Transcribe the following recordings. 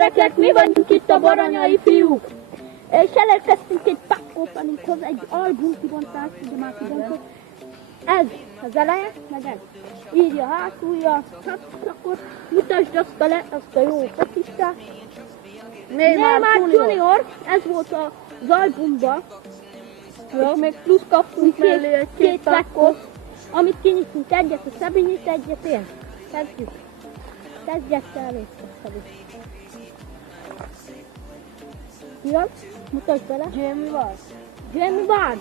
gyerekek, mi vagyunk itt a Baranyai Fiúk! És elérkeztünk egy pack-openinghoz, egy album kibontás, ugye már kibontott. Ez az eleje, meg ez. Írja hátulja, hát akkor mutasd azt bele, azt a jó focistát. Neymar Junior, ez volt az albumban. Ja, még plusz kaptunk mellé egy két packot. Amit kinyitunk, egyet a Szabi nyit, egyet én. Kezdjük. Kezdjek el először, Szabi. Mi az? Mutasd bele. Jamie Ward. Jamie Ward.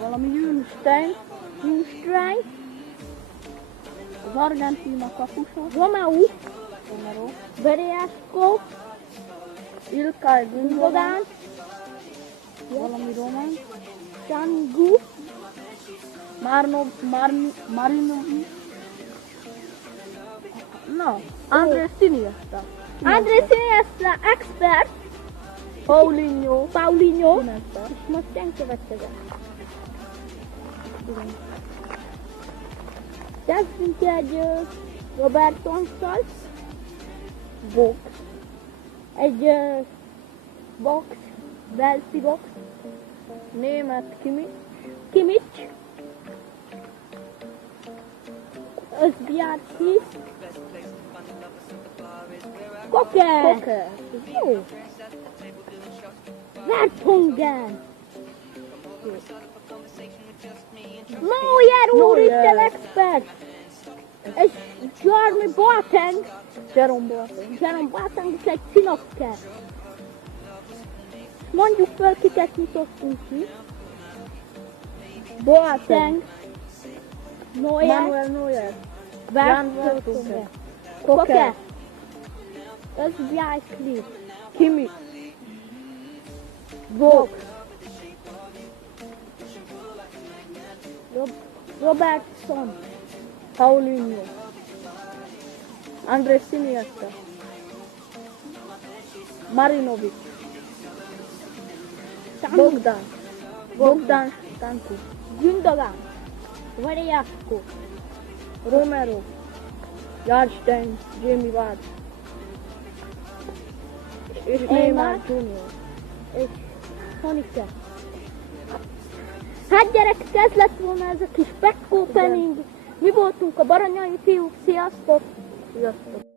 Valami Jünstein. Jünstein. Az Argentina kapusa. Romeo. Romero. Berejaszko. Ilkay Gündogan. Valami román. Sangu. Marinovic. Na, Andrés Iniesta. Andrés Iniesta, expert. Paulinho. És most én következem. Kezdjünk egy Robertsonszal. Box. Egy box. Chelsea box. Német Kimmich. Özbiarki. Koke. Jó. Vertonghen. Neuer úristen expert. És Jeremy Boateng. Jerome Boateng és egy Cinokker. Mondjuk föl, kiket nyitottunk ki. Boateng. Manuel Neuer. Vertonghen. Koke. Özbiarki. Kimmich. Box. Robertson. Paulinho. Andrés Iniesta. Marinovic. Bogdan Stanku. Gündogan. Berejaszko. Romero. Jünstein. Jamie Ward. És Neymar Junior. És Honike. Hát gyerekek, ez lett volna ez a kis pack opening. Mi voltunk a Baranyai Fiúk, sziasztok! Sziasztok!